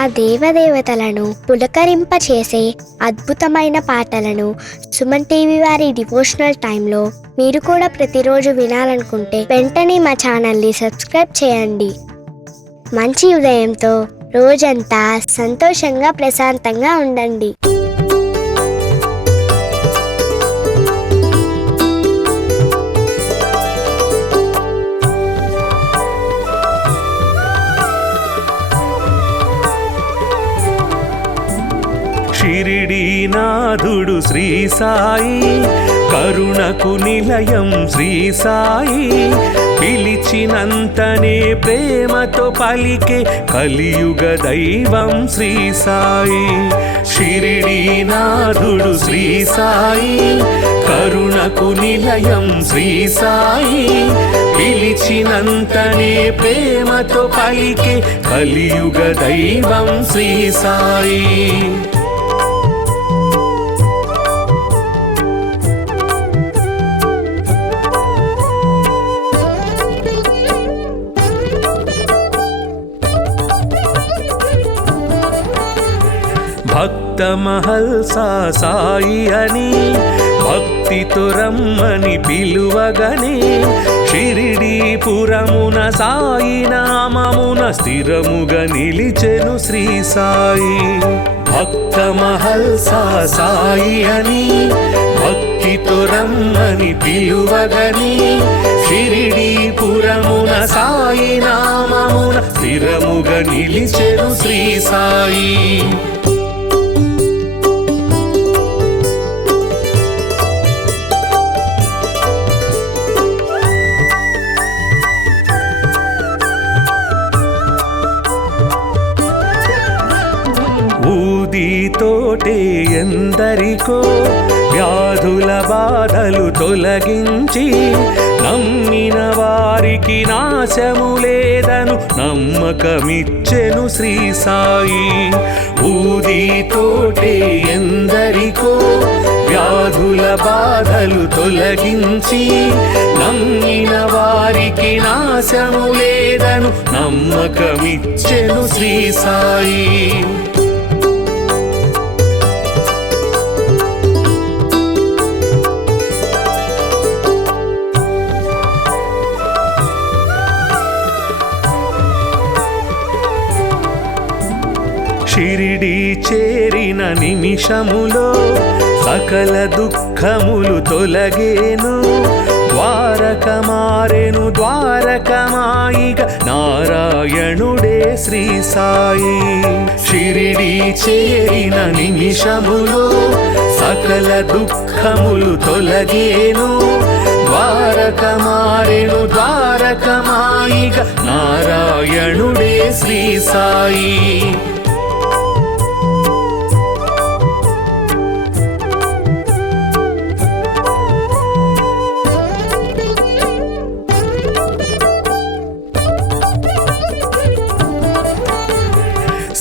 ఆ దేవదేవతలను పులకరింపచేసే అద్భుతమైన పాటలను సుమన్ టీవీ వారి డివోషనల్ టైంలో మీరు కూడా ప్రతిరోజు వినాలనుకుంటే వెంటనే మా ఛానల్ని సబ్స్క్రైబ్ చేయండి. మంచి ఉదయంతో రోజంతా సంతోషంగా ప్రశాంతంగా ఉండండి. షిరిడీనాథుడు శ్రీ సాయి, కరుణకు నిలయం శ్రీ సాయి, పిలిచినంతనే ప్రేమతో పలికే కలియుగ దైవం శ్రీ సాయి. షిరిడీనాథుడు శ్రీ సాయి, కరుణకు నిలయం శ్రీ సాయి, పిలిచినంతనే ప్రేమతో పలికే కలియుగ దైవం శ్రీ సాయి. భక్త మహల్సా సాయి అని భక్తితో రమ్మని పిలువగనే, షిరిడీపురమున సాయి నామమున స్థిరముగా నిలిచెను శ్రీ సాయి. భక్త మహల్సా సాయి అని భక్తితో రమ్మని పిలువగనే, షిరిడీపురమున సాయి నామమున స్థిరముగా నిలిచెను శ్రీ సాయి. ఊదితోటే ఎందరికో వ్యాధుల బాధలు తొలగించి, నమ్మిన వారికి నాశము లేదను నమ్మకమిచ్చెను శ్రీ సాయి. ఊదితోటే ఎందరికో వ్యాధుల బాధలు తొలగించి, నమ్మిన వారికి నాశము లేదను నమ్మకమిచ్చెను శ్రీ సాయి. షిరిడీ చేరిన నిమిషములో సకల దుఃఖములు తొలగేను, ద్వారక మారెను ద్వారకమాయిగ నారాయణుడే శ్రీ సాయి. షిరిడీ చేరిన నిమిషములో సకల దుఃఖములు తొలగేను, ద్వారక మారెను ద్వారకమాయిగ నారాయణుడే శ్రీ సాయి.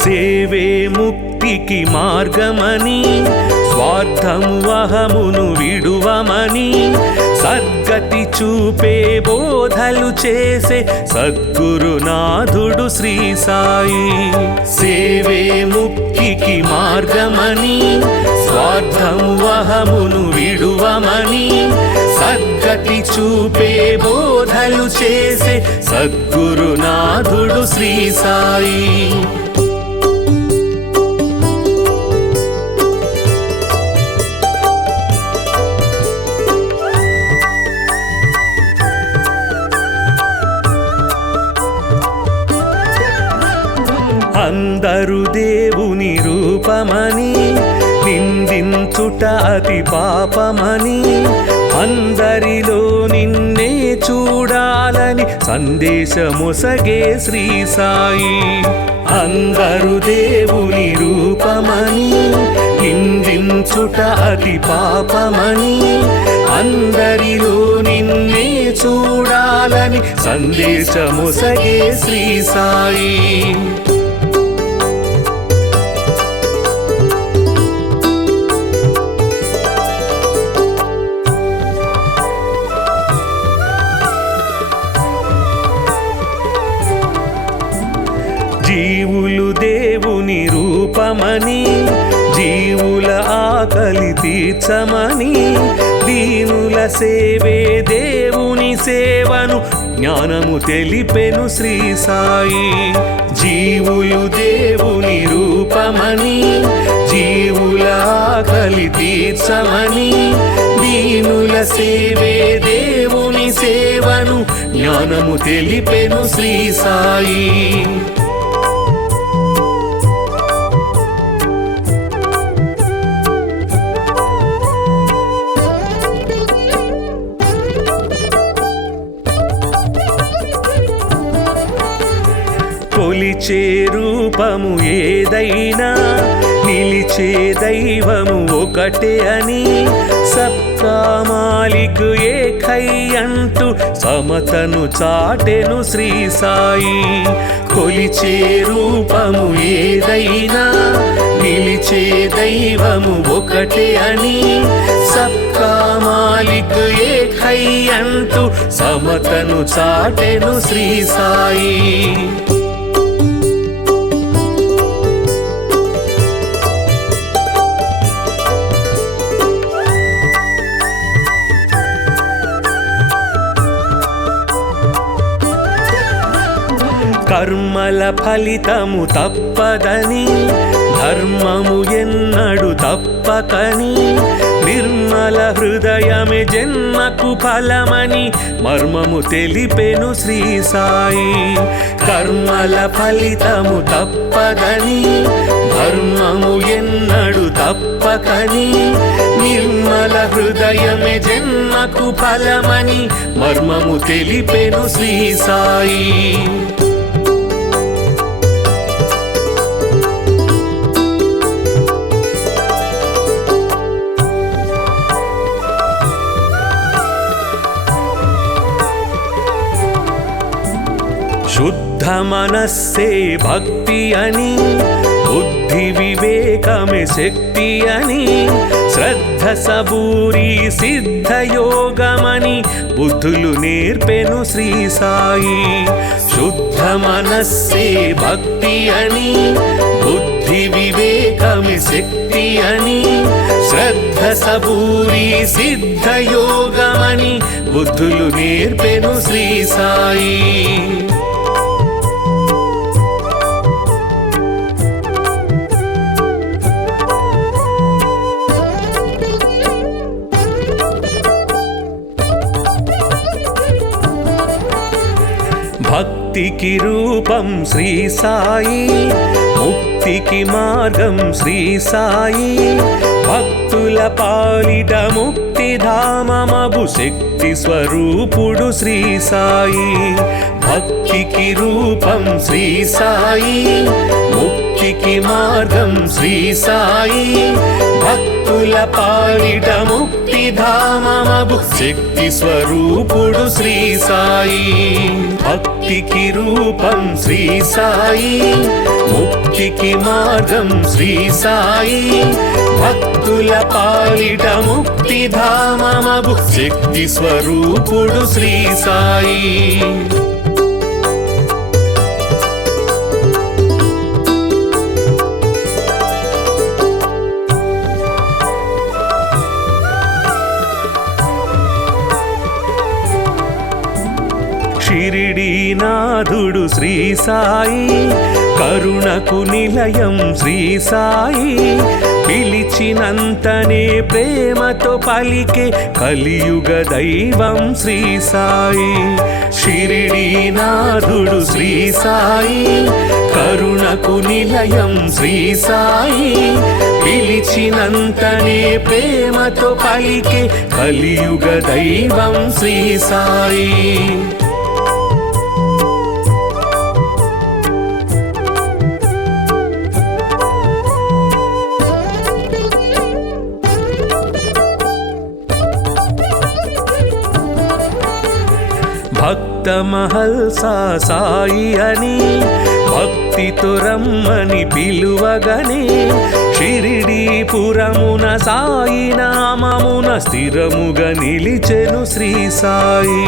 సేవే ముక్తికి మార్గమని, స్వార్థము అహమును విడువమని, సద్గతి చూపే బోధలు చేసే సద్గురునాథుడు శ్రీ సాయి. సేవే ముక్తికి మార్గమని, స్వార్థము అహమును విడువమని, సద్గతి చూపే బోధలు చేసే సద్గురునాథుడు శ్రీ సాయి. అందరు దేవుని రూపమని నిందించుట అతి పాపమని, అందరిలో నిన్నే చూడాలని సందేశమొసగే శ్రీ సాయి. అందరు దేవుని రూపమని నిందించుట అతి పాపమని, అందరిలో నిన్నే చూడాలని సందేశమొసగే శ్రీ సాయి. జీవులు దేవుని రూపమని జీవుల ఆకలి తీర్చమని దీనుల సేవే దేవుని సేవను జ్ఞానము తెలిపెను శ్రీ సాయి. జీవులు దేవుని రూపమని జీవుల ఆకలి తీర్చమని దీనుల సేవే దేవుని సేవను జ్ఞానము తెలిపెను శ్రీ సాయి. కొలిచే రూపము ఏదైనా నిలిచే దైవము ఒకటే అని సబ్కా మాలిక్ ఏకై అంటూ సమతను చాటెను శ్రీ సాయి. కొలిచే రూపము ఏదైనా నిలిచే దైవము ఒకటే అని సబ్కా మాలిక్ ఏకై అంటూ సమతను చాటెను శ్రీ సాయి. కర్మల ఫలితము తప్పదని ధర్మము ఎన్నడు తప్పకని నిర్మల హృదయమే జన్మకు ఫలమని మర్మము తెలిపెను శ్రీ సాయి. కర్మల ఫలితము తప్పదని ధర్మము ఎన్నడు తప్పకని నిర్మల హృదయమే జన్మకు ఫలమని మర్మము తెలిపెను శ్రీ సాయి. శుద్ధ మనస్సే భక్తి అని బుద్ధి వివేకమే శక్తి అని శ్రద్ధ సబూరి సిద్ధ యోగమని బుద్ధులు నేర్పెను శ్రీ సాయి. శుద్ధ మనస్సే భక్తి అని బుద్ధి వివేకమే శక్తి అని శ్రద్ధ సబూరి సిద్ధ యోగమని బుద్ధులు నేర్పెను శ్రీ సాయి. భక్తికి రూపం శ్రీ సాయి ముక్తికి మార్గం శ్రీ సాయి భక్తుల పాలిట ముక్తిధామమగు శక్తి స్వరూపుడు శ్రీ సాయి. భక్తికి రూపం శ్రీ సాయి ముక్తికి మార్గం శ్రీ సాయి భక్తుల పాలిట ముక్తిధామమగు శక్తి స్వరూపుడు శ్రీ సాయి. భక్తికి రూపం శ్రీ సాయి ముక్తికి మార్గం శ్రీ సాయి భక్తుల పాలిట ముక్తిధామమగు శక్తి స్వరూపుడు శ్రీ సాయి. షిరిడీనాథుడు శ్రీ సాయి కరుణకు నిలయం శ్రీ సాయి పిలిచినంతనే ప్రేమతో పలికే కలియుగ దైవం శ్రీ సాయి. షిరిడీనాథుడు శ్రీ సాయి కరుణకు నిలయం శ్రీ సాయి పిలిచినంతనే ప్రేమతో పలికే కలియుగ దైవం శ్రీ సాయి. భక్త మహల్సా సాయి అని భక్తితో రమ్మని పిలువగనే షిరిడీపురమున సాయి నామమున స్థిరముగా నిలిచెను శ్రీ సాయి.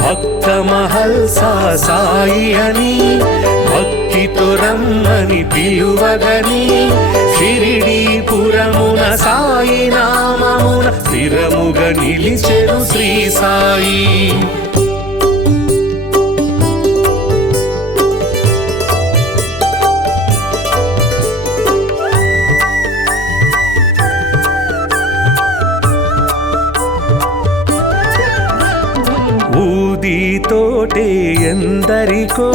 భక్త మహల్సా సాయి అని భక్తితో రమ్మని పిలువగని షిరిడీపురమున సాయి నామమున స్థిరముగా నిలిచెను శ్రీ సాయి. ఊదితోటే ఎందరికో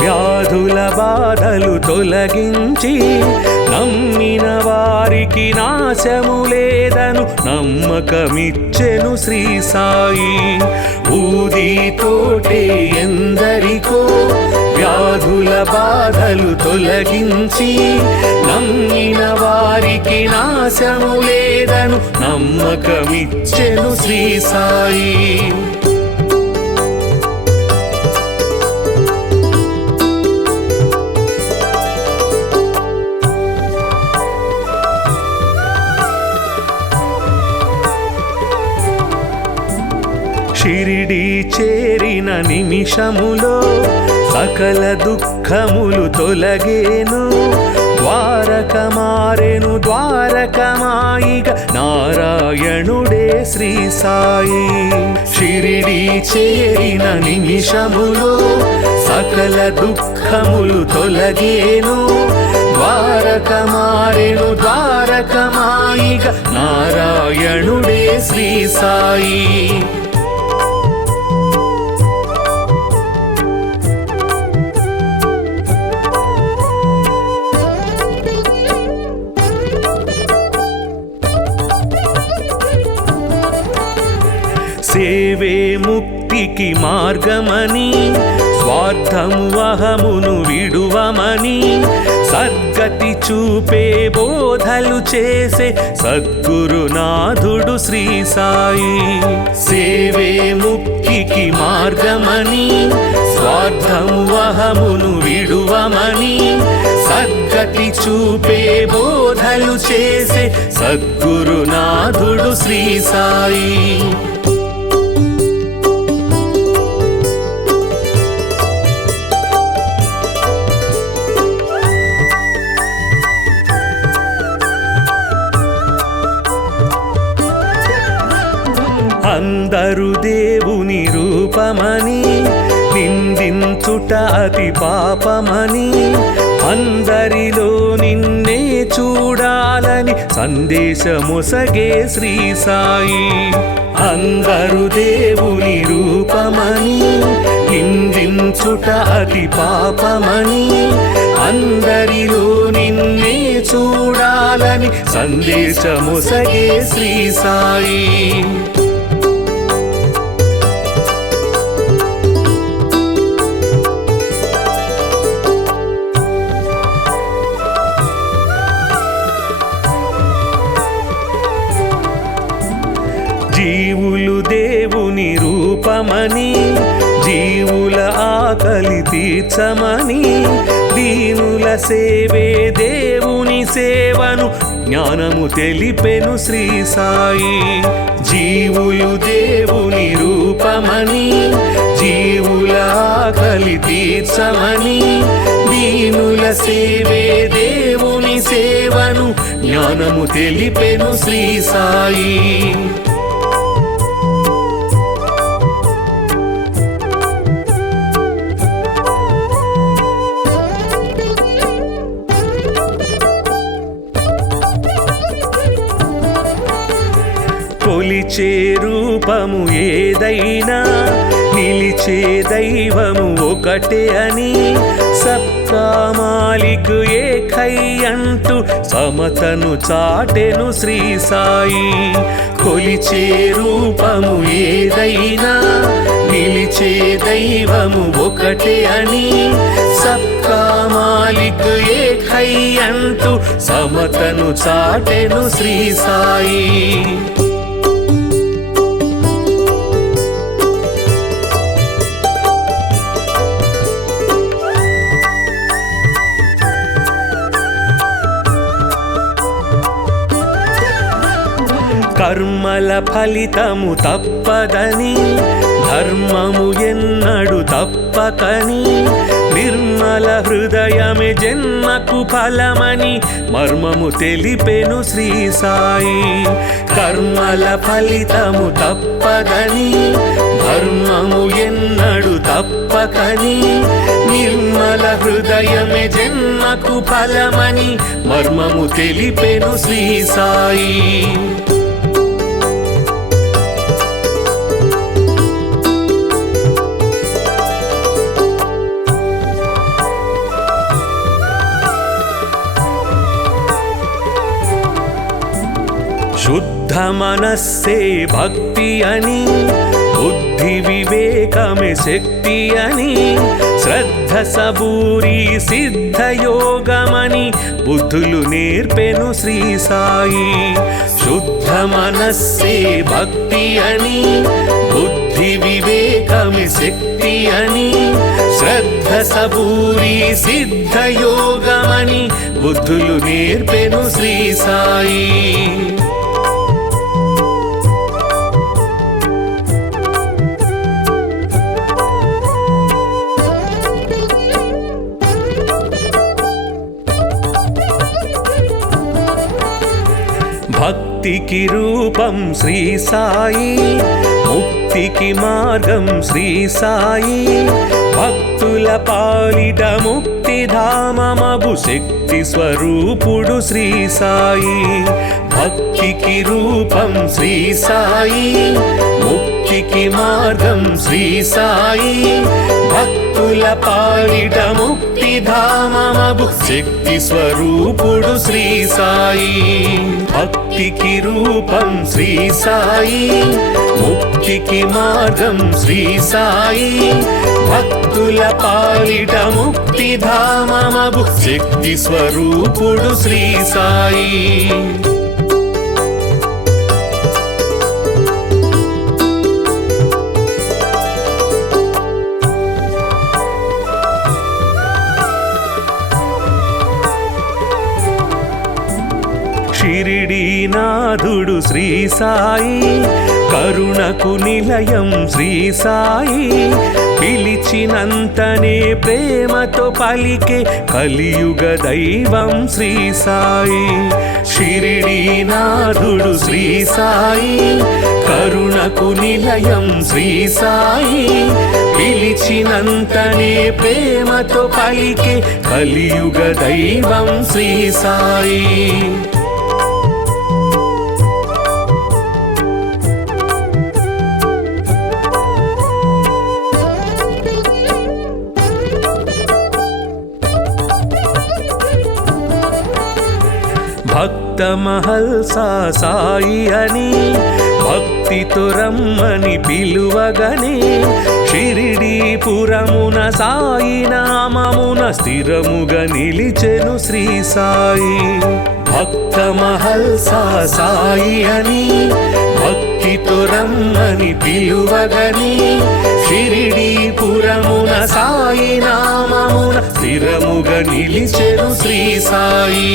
వ్యాధుల బాధలు తొలగించి నమ్మిన వారికి నాశము లేదను నమ్మకమిచ్చెను శ్రీ సాయి. ఊదితోటే ఎందరికో వ్యాధుల బాధలు తొలగించి నమ్మిన వారికి నాశము లేదను నమ్మకమిచ్చెను శ్రీ సాయి. షిరిడి చేరిన నిమిషములో సకల దుఃఖములు తొలగేను. ద్వారక మారెను ద్వారకమాయిగ నారాయణుడే శ్రీ సాయి. షిరిడి చేరిన నిమిషములో సకల దుఃఖములు తొలగేను. ద్వారక మారెను ద్వారకమాయిగ నారాయణుడే శ్రీ సాయి. సేవే ముక్తికి మార్గమని స్వార్థము అహమును విడువమని సద్గతి చూపే బోధలు చేసే సద్గురునాథుడు శ్రీ సాయి. సేవే ముక్తికి మార్గమని స్వార్థము అహమును విడువమని సద్గతి చూపే బోధలు చేసే సద్గురునాథుడు శ్రీ సాయి. అందరు దేవుని రూపమని నిందించుట అతి పాపమని అందరిలో నిన్నే చూడాలని సందేశమొసగే శ్రీ సాయి. అందరు దేవుని రూపమని నిందించుట అతి పాపమని అందరిలో నిన్నే చూడాలని సందేశమొసగే శ్రీ సాయి. జీవులు దేవుని రూపమని జీవుల ఆకలి తీర్చమని దీనుల సేవే దేవుని సేవను జ్ఞానము తెలిపెను శ్రీ సాయి. జీవులు దేవుని రూపమని జీవుల ఆకలి తీర్చమని దీనుల సేవే దేవుని సేవను జ్ఞానము తెలిపెను శ్రీ సాయి. కొలిచే రూపము ఏదైనా నిలిచే దైవము ఒకటే అని సబ్కా మాలిక్ ఏకై అంటూ సమతను చాటెను శ్రీ సాయి. కొలిచే రూపము ఏదైనా నిలిచే దైవము ఒకటే అని సబ్కా మాలిక్ ఏకై అంటూ సమతను చాటెను శ్రీ సాయి. కర్మల ఫలితము తప్పదని ధర్మము ఎన్నడు తప్పకని నిర్మల హృదయమే జన్మకు ఫలమని మర్మము తెలిపెను శ్రీ సాయి. కర్మల ఫలితము తప్పదని ధర్మము ఎన్నడు తప్పకని నిర్మల హృదయమే జన్మకు ఫలమని మర్మము తెలిపెను శ్రీ సాయి. శుద్ధ మనస్సే భక్తి అని బుద్ధి వివేకమే శక్తి అని శ్రద్ధ సబూరి సిద్ధ యోగమని బుద్ధులు నేర్పెను శ్రీ సాయి. శుద్ధ మనస్సే భక్తి అని బుద్ధి వివేకమే శక్తి అని శ్రద్ధ సబూరి సిద్ధ యోగమని బుద్ధులు నేర్పెను శ్రీ సాయి. భక్తికి రూపం శ్రీ సాయి, ముక్తికి మార్గం శ్రీ సాయి. భక్తుల పాలిట ముక్తిధామమగు శక్తి స్వరూపుడు శ్రీ సాయి. భక్తికి రూపం శ్రీ సాయి, ముక్తికి మార్గం శ్రీ సాయి. భక్తుల పాలిట ముక్తిధామమగు శక్తి స్వరూపుడు శ్రీ సాయి. భక్తికి రూపం శ్రీ సాయి, ముక్తికి మార్గం శ్రీ సాయి. భక్తుల పాలిట ముక్తిధామమగు శక్తి స్వరూపుడు శ్రీ సాయి. షిరిడీనాథుడు శ్రీ సాయి, కరుణకు నిలయం శ్రీ సాయి. పిలిచినంతనే ప్రేమతో పలికే కలియుగ దైవం శ్రీ సాయి. షిరిడీనాథుడు శ్రీ సాయి, కరుణకు నిలయం శ్రీ సాయి. పిలిచినంతనే ప్రేమతో పలికే కలియుగ దైవం శ్రీ సాయి. భక్త మహల్సా సాయి అని భక్తితో రమ్మని పిలువగనే షిరిడీపురమున సాయి నామమున స్థిరముగా నిలిచెను శ్రీ సాయి. భక్త మహల్సా సాయి అని భక్తితో రమ్మని పిలువగనే షిరిడీపురమున సాయి నామమున స్థిరముగా నిలిచెను శ్రీ సాయి.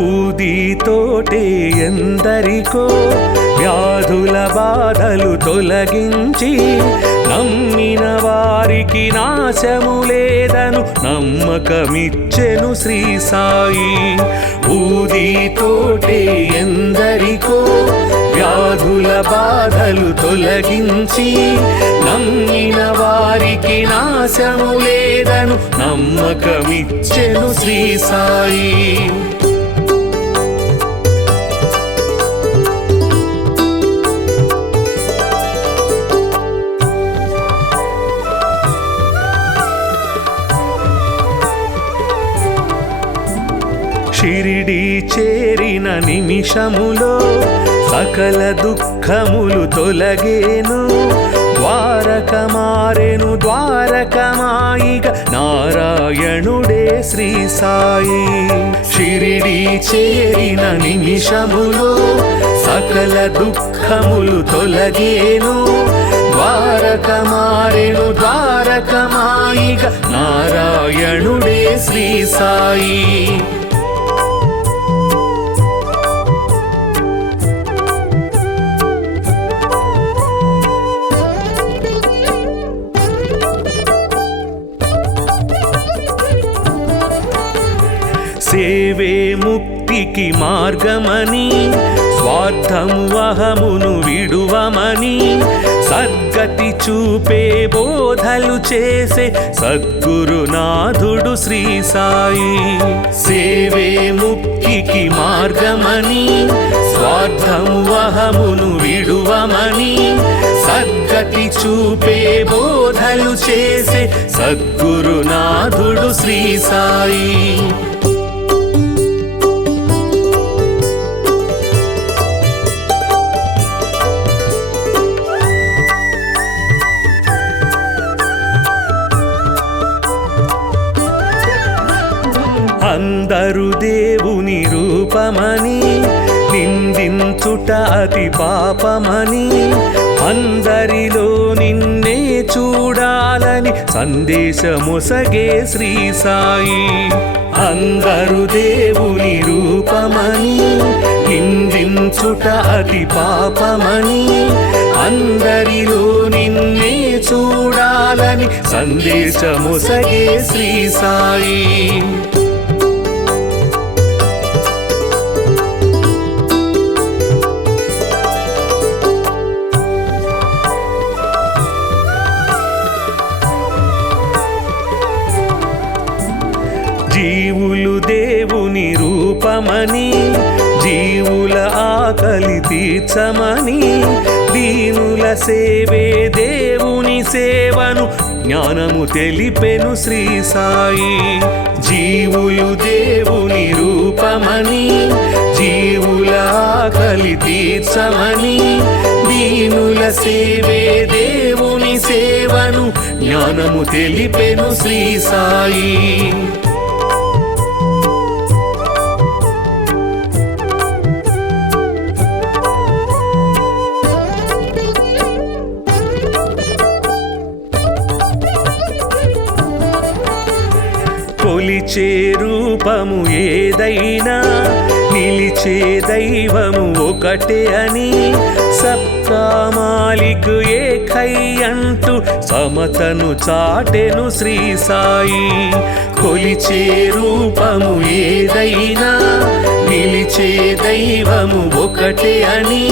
ఊదితోటే ఎందరికో వ్యాధుల బాధలు తొలగించి నమ్మిన వారికి నాశము లేదను నమ్మకమిచ్చెను శ్రీ సాయి. ఊదితోటే ఎందరికో వ్యాధుల బాధలు తొలగించి నమ్మిన వారికి నాశము లేదను నమ్మకమిచ్చెను శ్రీ సాయి. షిరిడీ చేరిన నిమిషములో సకల దుఃఖములు తొలగేను. ద్వారక మారెను ద్వారకమాయిగ నారాయణుడే శ్రీ సాయి. షిరిడి చేరిన నిమిషములో సకల దుఃఖములు తొలగేను. ద్వారక మారెను ద్వారకమాయిగ నారాయణుడే శ్రీ సాయి. సేవే ముక్తికి మార్గమని స్వార్థము అహమును విడువమని సద్గతి చూపే బోధలు చేసే సద్గురునాథుడు శ్రీ సాయి. సేవే ముక్తికి మార్గమని స్వార్థము అహమును విడువమని సద్గతి చూపే బోధలు చేసే సద్గురునాథుడు శ్రీ సాయి. అందరు దేవుని రూపమని నిందించుట అతి పాపమని అందరిలో నిన్నే చూడాలని సందేశమొసగే శ్రీ సాయి. అందరు దేవుని రూపమని నిందించుట అతి పాపమని అందరిలో నిన్నే చూడాలని సందేశమొసగే శ్రీ సాయి. జీవులు దేవుని రూపమని జీవుల ఆకలి తీర్చమని దీనుల సేవే దేవుని సేవను జ్ఞానము తెలిపెను శ్రీ సాయి. జీవులు దేవుని రూపమని జీవుల ఆకలి తీర్చమని దీనుల సేవే దేవుని సేవను జ్ఞానము తెలిపెను శ్రీ సాయి. కొలిచే రూపము ఏదైనా నిలిచే దైవము ఒకటే అని సబ్కా మాలిక్ ఏకై అంటూ సమతను చాటెను శ్రీ సాయి. కొలిచే రూపము ఏదైనా నిలిచే దైవము ఒకటే అని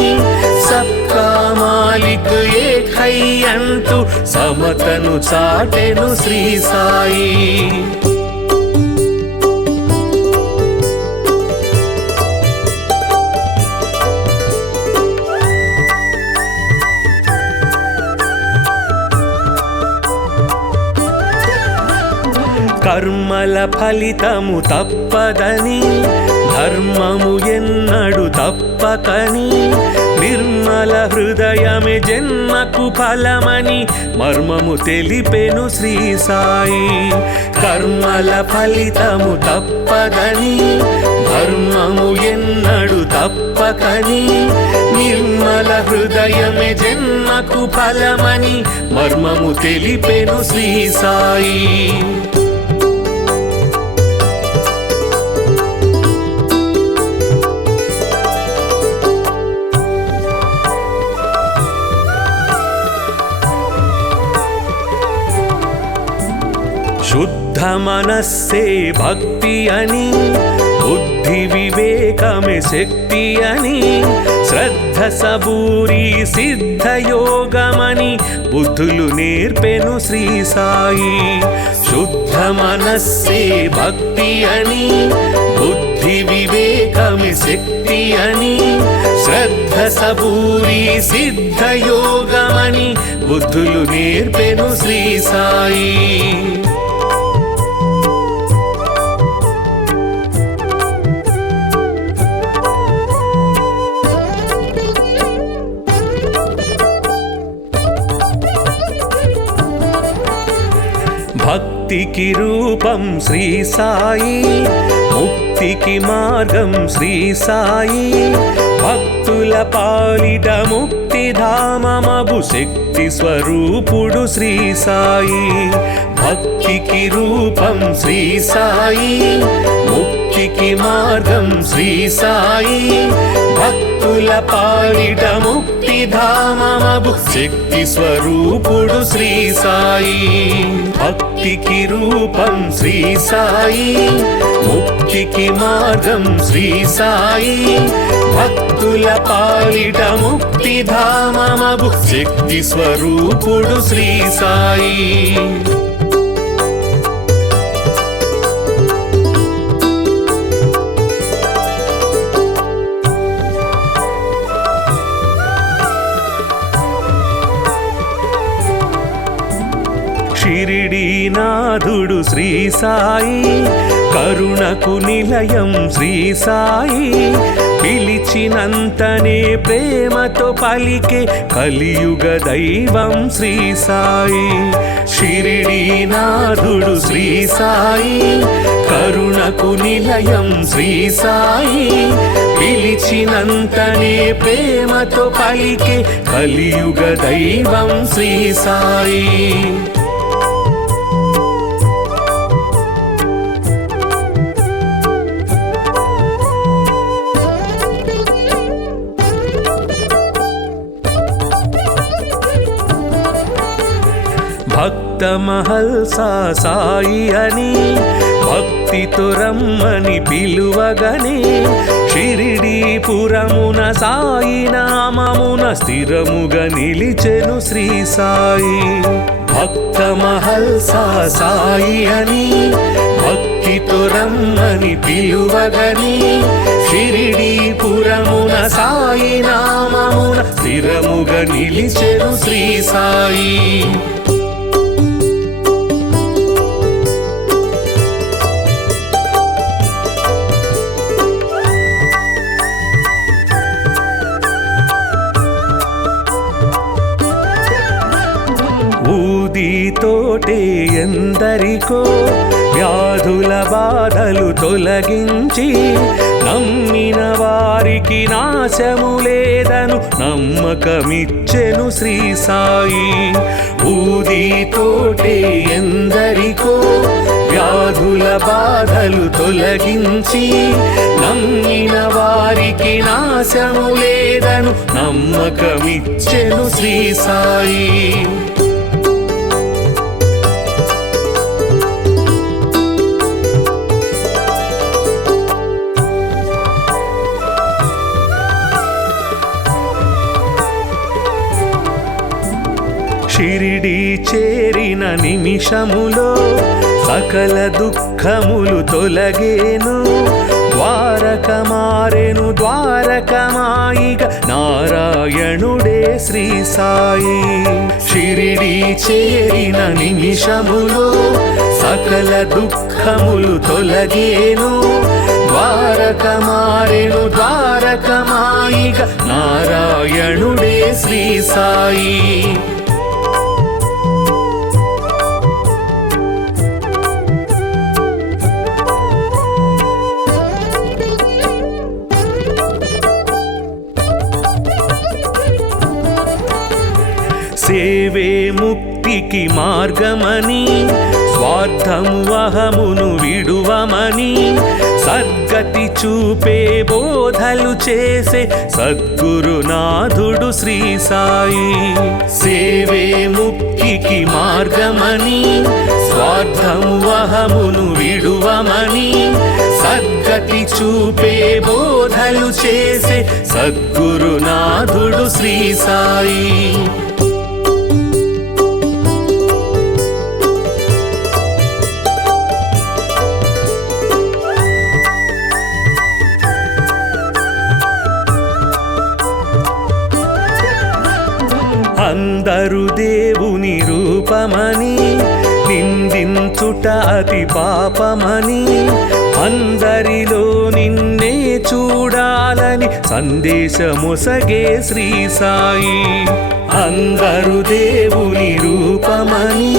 సబ్కా మాలిక్ ఏకై అంటూ సమతను చాటెను శ్రీ సాయి. కర్మల ఫలితము తప్పదని ధర్మము ఎన్నడు తప్పకని నిర్మల హృదయమే జన్మకు ఫలమని మర్మము తెలిపెను శ్రీ సాయి. కర్మల ఫలితము తప్పదని ధర్మము ఎన్నడు తప్పకని నిర్మల హృదయమే జన్మకు ఫలమని మర్మము తెలిపెను శ్రీ సాయి. శుద్ధ మనస్సే భక్తి అని బుద్ధి వివేకమే శక్తి అని శ్రద్ధ సబూరి సిద్ధ యోగమని బుద్ధులు నేర్పెను శ్రీ సాయి. శుద్ధ మనస్సే భక్తి అని బుద్ధి వివేకమే శక్తి అని శ్రద్ధ సబూరి సిద్ధ యోగమని బుద్ధులు నేర్పెను శ్రీ సాయి. భక్తికి రూపం శ్రీ సాయి, ముక్తికి మార్గం శ్రీ సాయి, భక్తుల పాలిట ముక్తిధామమగు శక్తి స్వరూపుడు శ్రీ సాయి. భక్తికి రూపం శ్రీ సాయి, ముక్తికి మార్గం శ్రీ సాయి, భక్తుల పాలిట ముక్తిధామమగు శక్తి స్వరూపుడు శ్రీ సాయి. భక్తికి రూపం శ్రీ సాయి, ముక్తికి మార్గం శ్రీ సాయి, భక్తుల పాలిట ముక్తిధామమగు శక్తి స్వరూపుడు శ్రీ సాయి. షిరిడీనాథుడు శ్రీ సాయి, కరుణకు నిలయం శ్రీ సాయి, పిలిచినంతనే ప్రేమతో పలికే కలియుగ దైవం శ్రీ సాయి. షిరిడీనాథుడు శ్రీ సాయి, కరుణకు నిలయం శ్రీ సాయి, పిలిచినంతనే ప్రేమతో పలికే కలియుగ దైవం శ్రీ సాయి. భక్త మహల్సా సాయి అని భక్తితో రమ్మని పిలువగని, షిరిడీపురమున సాయి నామమున స్థిరముగా నిలిచెను శ్రీ సాయి. భక్త మహల్సా సాయి అని భక్తితో రమ్మని పిలువగని, షిరిడీపురమున సాయి నామమున స్థిరముగా నిలిచెను శ్రీ సాయి. ఊదితోటే ఎందరికో వ్యాధుల బాధలు తొలగించి, నమ్మిన వారికి నాశము లేదను నమ్మకమిచ్చెను శ్రీ సాయి. ఊదితోటే ఎందరికో వ్యాధుల బాధలు తొలగించి, నమ్మిన వారికి నాశము లేదను నమ్మకమిచ్చెను శ్రీ సాయి. షిరిడీ చేరిన నిమిషములో సకల దుఃఖములు తొలగేను, ద్వారక మారెను ద్వారకమాయిగ నారాయణుడే శ్రీ సాయి. షిరిడీ చేరిన నిమిషములో సకల దుఃఖములు తొలగేను, ద్వారక మారెను ద్వారకమాయిగ నారాయణుడే శ్రీ సాయి. సేవే ముక్తికి మార్గమని, స్వార్థము అహమును విడువమని, సద్గతి చూపే బోధలు చేసే సద్గురునాథుడు శ్రీ సాయి. సేవే ముక్తికి మార్గమని, స్వార్థము అహమును విడువమని, సద్గతి చూపే బోధలు చేసే సద్గురునాథుడు శ్రీ సాయి. అందరు దేవుని రూపమని నిందించుట అతి పాపమని, అందరిలో నిన్నే చూడాలని సందేశమొసగే శ్రీ సాయి. అందరు దేవుని రూపమని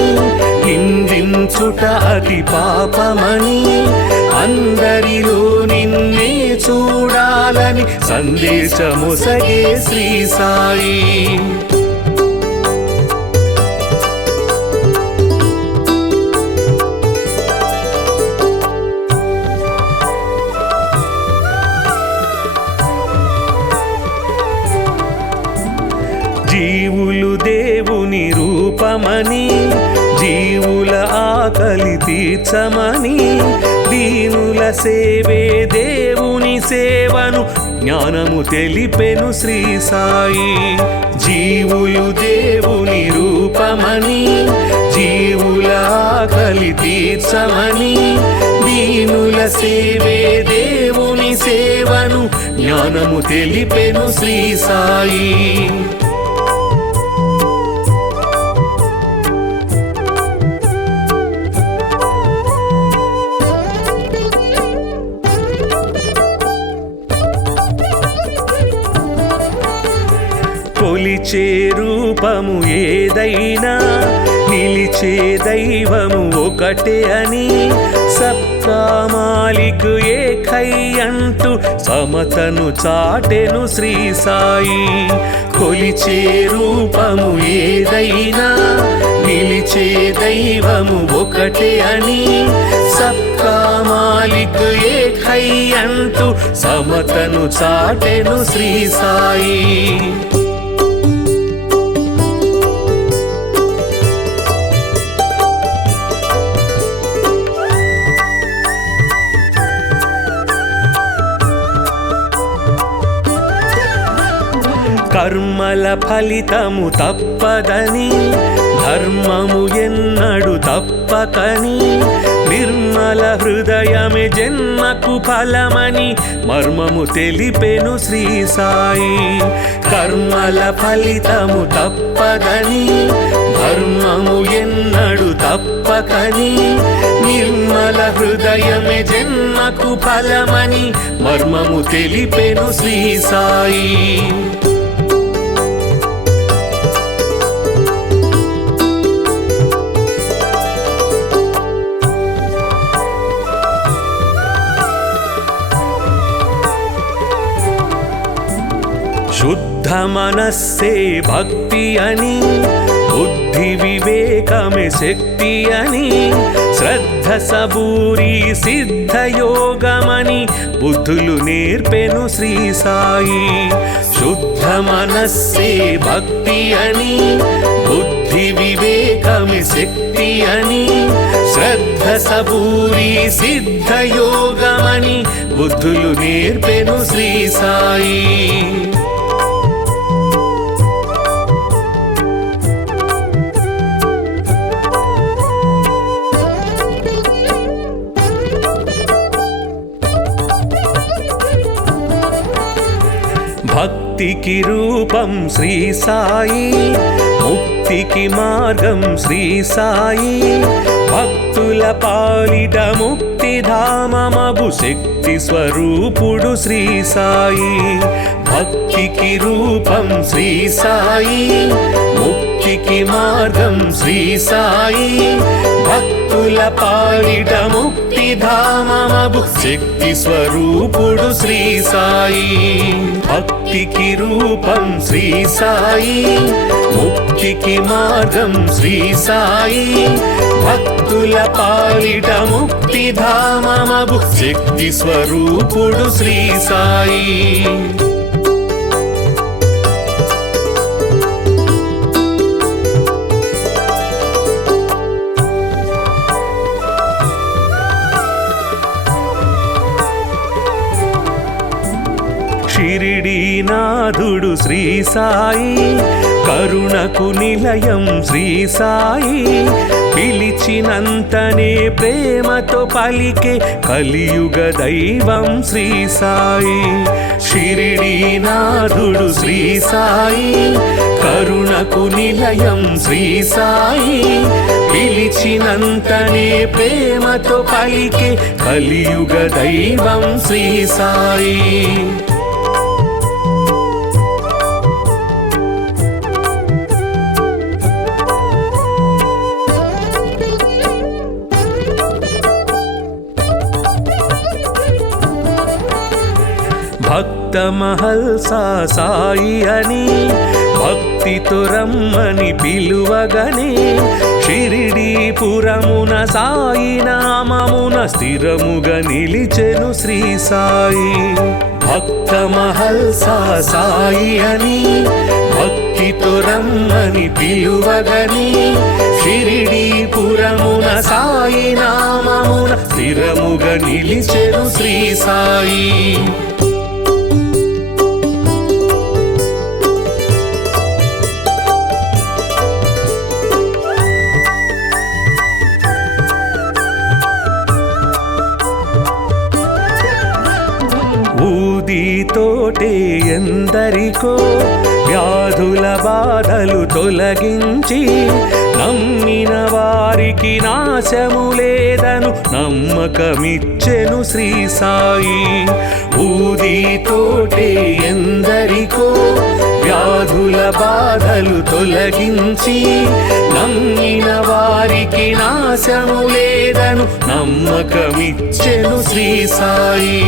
నిందించుట అతి పాపమని అందరిలో నిన్నే చూడాలని సందేశమొసగే శ్రీ సాయి. జీవులు దేవుని రూపమని జీవుల ఆకలి తీర్చమని దీనుల సేవే దేవుని సేవను జ్ఞానము తెలిపెను శ్రీ సాయి. జీవులు దేవుని రూపమని జీవుల ఆకలి తీర్చమని దీనుల సేవే దేవుని సేవను జ్ఞానము తెలిపెను శ్రీ సాయి. కొలిచే రూపము ఏదైనా నిలిచే దైవము ఒకటే అని సబ్కా మాలిక్ ఏకై అంటూ సమతను చాటెను శ్రీ సాయి. కొలిచే రూపము ఏదైనా నిలిచే దైవము ఒకటే అని సబ్కా మాలిక్ ఏకై అంటూ సమతను చాటెను శ్రీ సాయి. కర్మల ఫలితము తప్పదని ధర్మము ఎన్నడు తప్పకని నిర్మల హృదయమే జన్మకు ఫలమని మర్మము తెలిపెను శ్రీ సాయి. కర్మల ఫలితము తప్పదని ధర్మము ఎన్నడు తప్పకని నిర్మల హృదయమే జన్మకు ఫలమని మర్మము తెలిపెను శ్రీ సాయి. శుద్ధ మనస్సే భక్తి అని బుద్ధి వివేకమే శక్తి అని శ్రద్ధ సబూరి సిద్ధ యోగమని బుద్ధులు నేర్పెను శ్రీ సాయి. శుద్ధ మనస్సే భక్తి అని బుద్ధి వివేకమే శక్తి అని శ్రద్ధ సబూరి సిద్ధ యోగమని బుద్ధులు నేర్పెను శ్రీ సాయి. భక్తికి రూపం శ్రీ సాయి ముక్తికి మార్గం శ్రీ సాయి. భక్తుల పాలిట ముక్తిధామమగు శక్తి స్వరూపుడు శ్రీ సాయి. భక్తికి రూపం శ్రీ సాయి ముక్తికి మార్గం శ్రీ సాయి. భక్తుల పాలిట ముక్తిధామమగు శక్తి స్వరూపుడు శ్రీ సాయి. భక్తికి రూపం శ్రీ సాయి ముక్తికి మార్గం శ్రీ సాయి. భక్తుల పాలిట ముక్తిధామమగు శక్తి స్వరూపుడు శ్రీ సాయి. షిరిడీనాథుడు శ్రీ సాయి కరుణకు నిలయం శ్రీ సాయి. పిలిచినంతనే ప్రేమతో పలికే కలియుగ దైవం శ్రీ సాయి. షిరిడీనాథుడు శ్రీ సాయి కరుణకు నిలయం శ్రీ సాయి. పిలిచినంతనే ప్రేమతో పలికే కలియుగ దైవం శ్రీ సాయి. భక్త మహల్సా సాయి అని భక్తితో రమ్మని పిలువగనే షిరిడీపురమున సాయి నామమున స్థిరముగా నిలిచెను శ్రీ సాయి. భక్త మహల్సా సాయి అని భక్తితో రమ్మని పిలువగని షిరిడీపురమున సాయి నామమున స్థిరముగా నిలిచెను శ్రీ సాయి. ఊదితోటే ఎందరికో వ్యాధుల బాధలు తొలగించి నమ్మిన వారికి నాశము లేదను నమ్మకమిచ్చెను శ్రీ సాయి. ఊదితోటే ఎందరికో వ్యాధుల బాధలు తొలగించి నమ్మిన వారికి నాశము లేదను నమ్మకమిచ్చెను శ్రీ సాయి.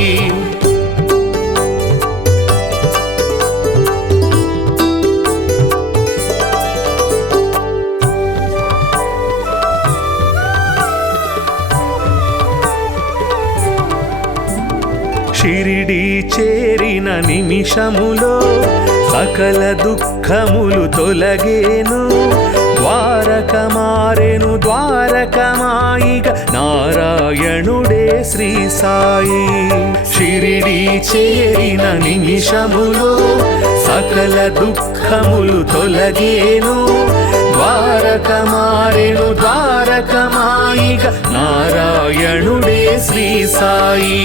షిరిడి చేరిన నిమిషములో సకల దుఃఖములు తొలగేను ద్వారక మారెను ద్వారకమాయిగ నారాయణుడే శ్రీ సాయి. షిరిడి చేరిన నిమిషములో సకల దుఃఖములు తొలగేను ద్వారక మారెను ద్వారకమాయిగ నారాయణుడే శ్రీ సాయి.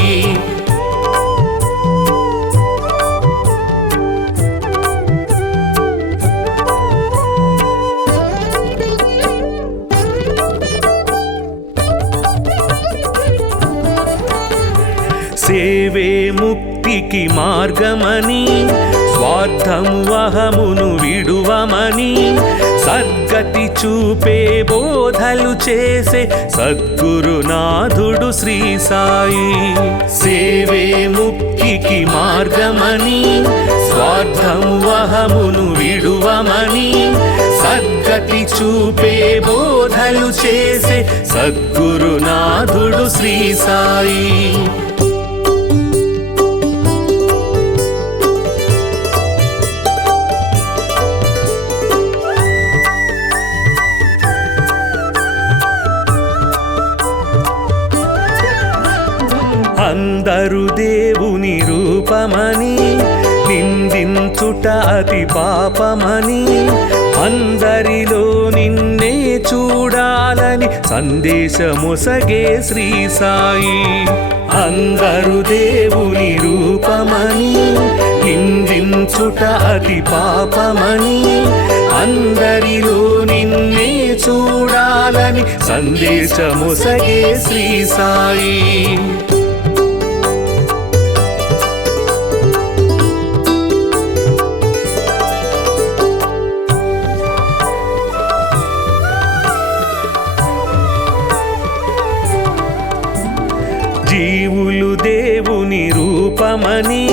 సేవే ముక్తికి మార్గమని స్వార్థము అహమును విడువమని సద్గతి చూపే బోధలు చేసే సద్గురునాథుడు శ్రీ సాయి. సేవే ముక్తికి మార్గమని స్వార్థము అహమును విడువమని సద్గతి చూపే బోధలు చేసే సద్గురునాథుడు శ్రీ సాయి. అందరు దేవుని రూపమని నిందించుట అతి పాపమని అందరిలో నిన్నే చూడాలని సందేశమొసగే శ్రీ సాయి. అందరు దేవుని రూపమని నిందించుట అతి పాపమని అందరిలో నిన్నే చూడాలని సందేశమొసగే శ్రీ సాయి. జీవులు దేవుని రూపమని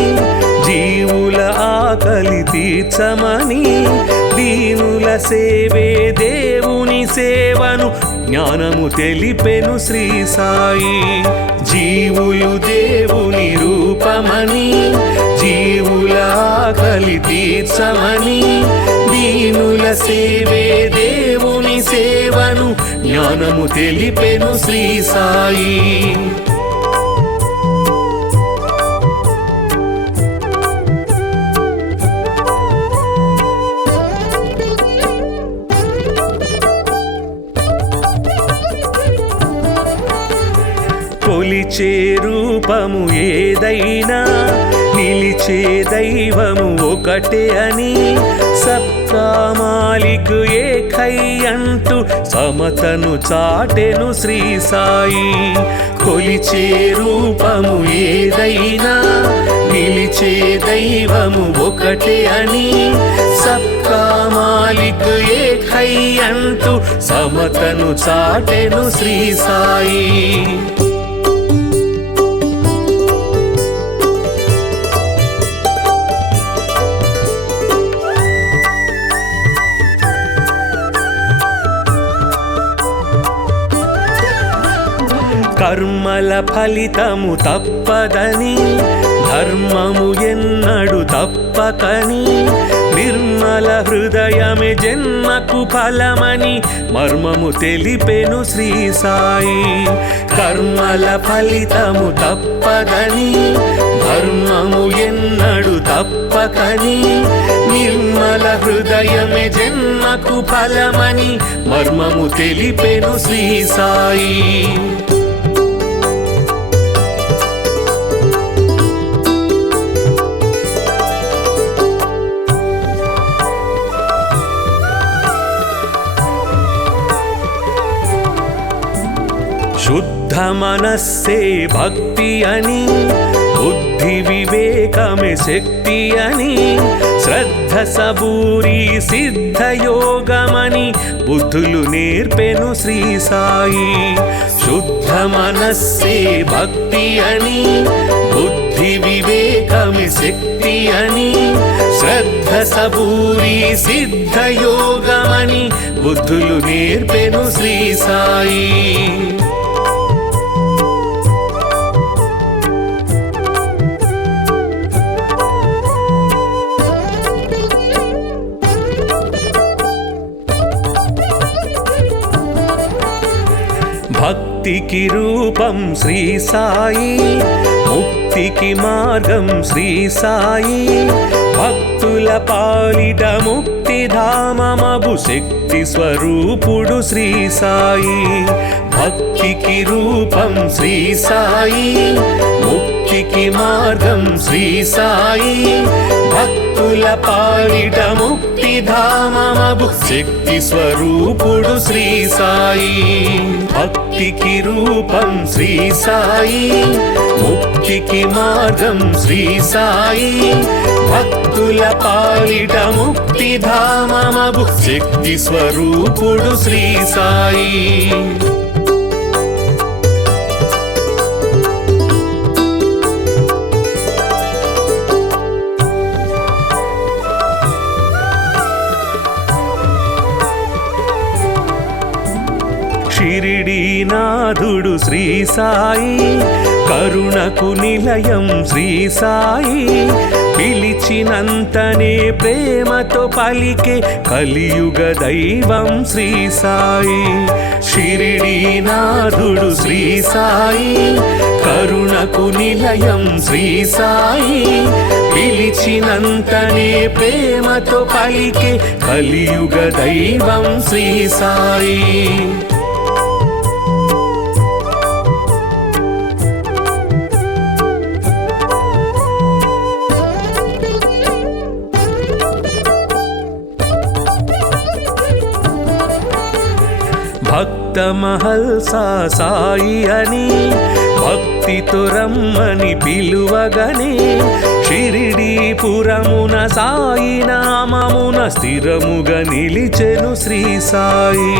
జీవుల ఆకలి తీర్చమని దీనుల సేవే దేవుని సేవను జ్ఞానము తెలిపెను శ్రీ సాయి. జీవులు దేవుని రూపమని జీవుల ఆకలి తీర్చమని దీనుల సేవే దేవుని సేవను జ్ఞానము తెలిపెను శ్రీ సాయి. కొలిచే రూపము ఏదైనా నిలిచే దైవము ఒకటే అని సబ్కా మాలిక్ ఏకై అంటూ సమతను చాటెను శ్రీ సాయి. కొలిచే రూపము ఏదైనా నిలిచే దైవము ఒకటే అని సబ్కా మాలిక్ ఏకై అంటూ సమతను చాటెను శ్రీ సాయి. కర్మల ఫలితము తప్పదని ధర్మము ఎన్నడు తప్పకని నిర్మల హృదయమే జన్మకు ఫలమని మర్మము తెలిపెను శ్రీ సాయి. కర్మల ఫలితము తప్పదని ధర్మము ఎన్నడు తప్పకని నిర్మల హృదయమే జన్మకు ఫలమని మర్మము తెలిపెను శ్రీ సాయి. శుద్ధ మనస్సే భక్తి అని బుద్ధి వివేకమే శక్తి అని శ్రద్ధ సబూరి సిద్ధ యోగమని బుద్ధులు నేర్పెను శ్రీ సాయి. శుద్ధ మనస్సే భక్తి అని బుద్ధి వివేకమే శక్తి అని శ్రద్ధ సబూరి సిద్ధ యోగమని బుద్ధులు నేర్పెను శ్రీ సాయి. భక్తికి రూపం శ్రీ సాయి, ముక్తికి మార్గం శ్రీ సాయి. భక్తుల పాలిట ముక్తిధామమగు శక్తి స్వరూపుడు శ్రీ సాయి. భక్తికి రూపం శ్రీ సాయి, ముక్తికి మార్గం శ్రీ సాయి. భక్తుల పాలిట ముక్తిధామమగు శక్తి స్వరూపుడు శ్రీ సాయి. భక్తికి రూపం శ్రీ సాయి, ముక్తికి మార్గం శ్రీ సాయి. భక్తుల పాలిట ముక్తిధామమగు శక్తి స్వరూపుడు శ్రీ సాయి. షిరిడీనాథుడు శ్రీ సాయి, కరుణకు నిలయం శ్రీ సాయి. పిలిచినంతనే ప్రేమతో పలికే కలియుగ దైవం శ్రీ సాయి. షిరిడీనాథుడు శ్రీ సాయి, కరుణకు నిలయం శ్రీ సాయి. పిలిచినంతనే ప్రేమతో పలికే కలియుగ దైవం శ్రీ సాయి. భక్త మహల్సా సాయి అని భక్తితో రమ్మని పిలువగనే షిరిడీపురమున సాయి నామమున స్థిరముగా నిలిచెను శ్రీ సాయి.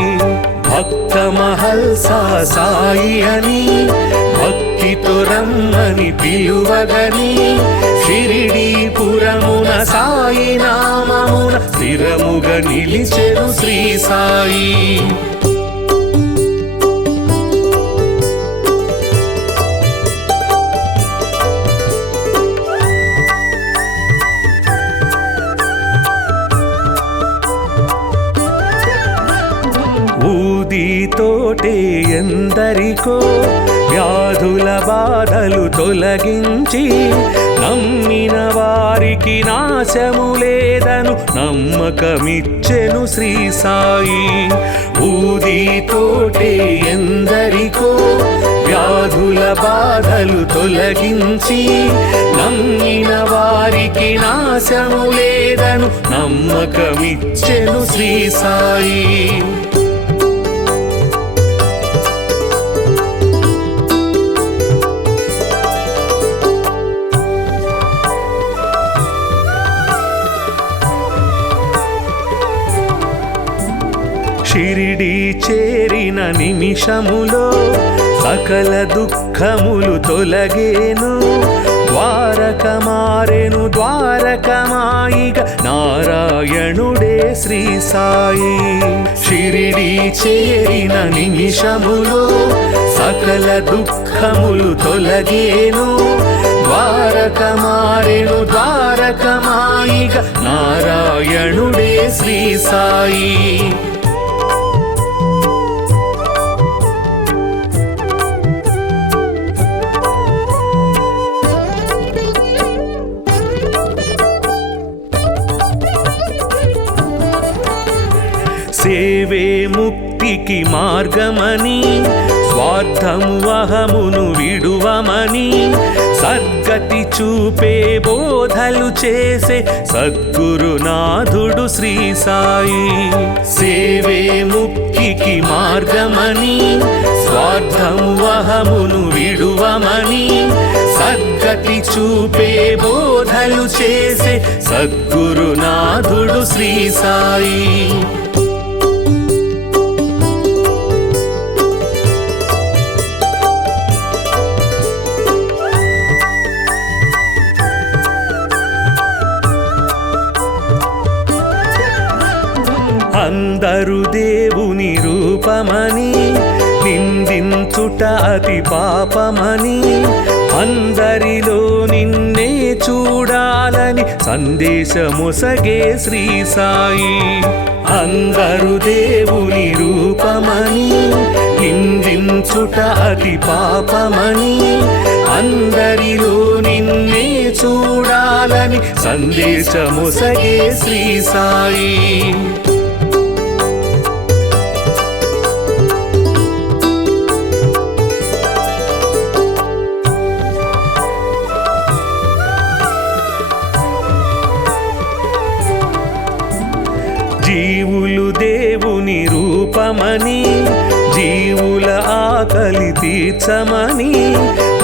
భక్త మహల్సా సాయి అని భక్తితో రమ్మని పిలువగనే షిరిడీపురమున సాయి నామమున స్థిరముగా నిలిచెను శ్రీ సాయి. ఊదితోటే ఎందరికో వ్యాధుల బాధలు తొలగించి నమ్మిన వారికి నాశము లేదను నమ్మకమిచ్చెను శ్రీ సాయి. ఊదితోటే ఎందరికో వ్యాధుల బాధలు తొలగించి నమ్మిన వారికి నాశము లేదను నమ్మకమిచ్చెను శ్రీ సాయి. షిరిడీ చేరిన నిమిషములో సకల దుఃఖములు తొలగేను. ద్వారక మారెను ద్వారకమాయిగ నారాయణుడే శ్రీ సాయి. షిరిడి చేరిన నిమిషములో సకల దుఃఖములు తొలగేను. ద్వారక మారెను ద్వారకమాయిగ నారాయణుడే శ్రీ సాయి. సేవే ముక్తికి మార్గమని స్వార్థము అహమును విడువమని సద్గతి చూపే బోధలు చేసే సద్గురునాథుడు శ్రీ సాయి. సేవే ముక్తికి మార్గమని స్వార్థము అహమును విడువమని సద్గతి చూపే బోధలు చేసే సద్గురునాథుడు శ్రీ సాయి. అందరు దేవుని రూపమని నిందించుట అతి పాపమని అందరిలో నిన్నే చూడాలని సందేశమొసగే శ్రీ సాయి. అందరు దేవుని రూపమని నిందించుట అతి పాపమని అందరిలో నిన్నే చూడాలని సందేశమొసగే శ్రీ సాయి. జీవులు దేవుని రూపమని జీవుల ఆకలి తీర్చమని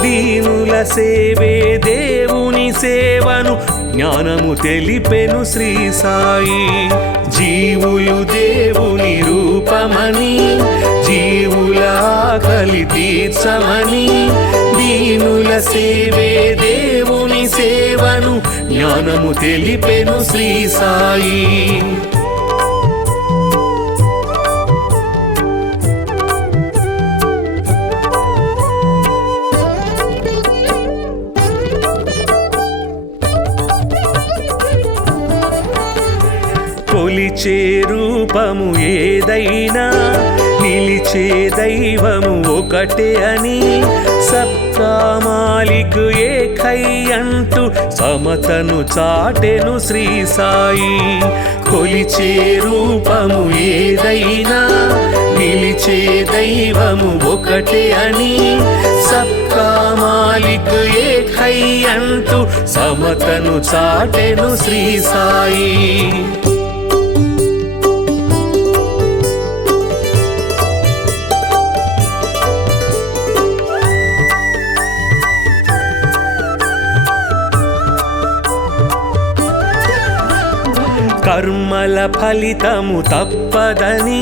దీనుల సేవే దేవుని సేవను జ్ఞానము తెలిపెను శ్రీ సాయి. జీవులు దేవుని రూపమని జీవుల ఆకలి తీర్చమని దీనుల సేవే దేవుని సేవను జ్ఞానము తెలిపెను శ్రీ సాయి. కొలిచే రూపము ఏదైనా నిలిచే దైవము ఒకటే అని సబ్కా మాలిక్ ఏకై అంటూ సమతను చాటెను శ్రీ సాయి. కొలిచే రూపము ఏదైనా నిలిచే దైవము ఒకటే అని సబ్కా మాలిక్ ఏకై అంటూ సమతను చాటెను శ్రీ సాయి. కర్మల ఫలితము తప్పదని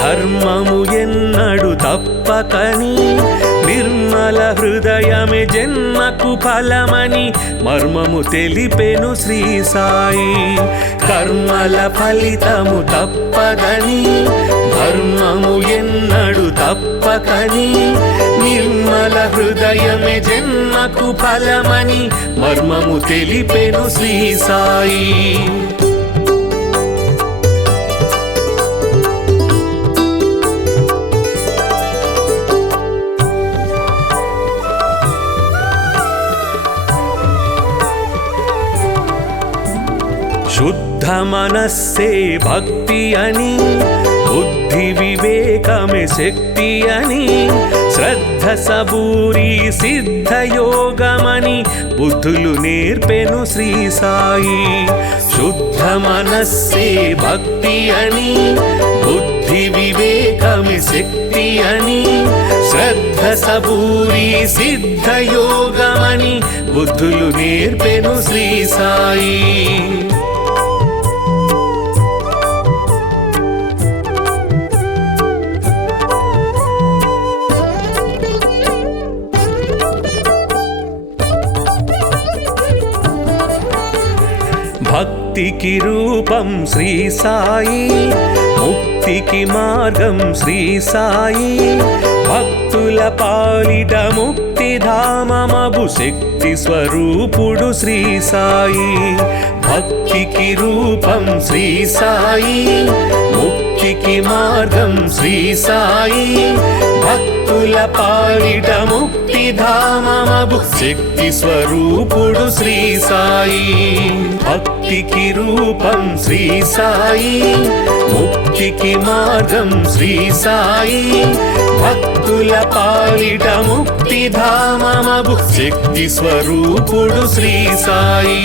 ధర్మము ఎన్నడు తప్పకని నిర్మల హృదయమే జన్మకు ఫలమని మర్మము తెలిపెను శ్రీ సాయి. కర్మల ఫలితము తప్పదని ధర్మము ఎన్నడు తప్పకని నిర్మల హృదయమే జన్మకు ఫలమని మర్మము తెలిపెను శ్రీ సాయి. శుద్ధ మనస్సే భక్తి అని బుద్ధి వివేకమే శక్తి అని శ్రద్ధ సబూరి సిద్ధ యోగమని బుద్ధులు నేర్పెను శ్రీ సాయి. శుద్ధ మనస్సే భక్తి అని బుద్ధి వివేకమే శక్తి అని శ్రద్ధ సబూరి సిద్ధ యోగమని బుద్ధులు నేర్పెను శ్రీ సాయి. భక్తికి రూపం శ్రీ సాయి, ముక్తికి మార్గం శ్రీ సాయి, భక్తుల పాలిట ముక్తిధామమగు శక్తి స్వరూపుడు శ్రీ సాయి. భక్తికి రూపం శ్రీ సాయి, ముక్తికి మార్గం శ్రీ సాయి, భక్తుల పాలిట ముక్తిధామమగు శక్తి స్వరూపుడు శ్రీ సాయి. భక్తికి రూపం శ్రీ సాయి, ముక్తికి మార్గం శ్రీ సాయి, భక్తుల పాలిట ముక్తిధామమగు శక్తి స్వరూపుడు శ్రీ సాయి.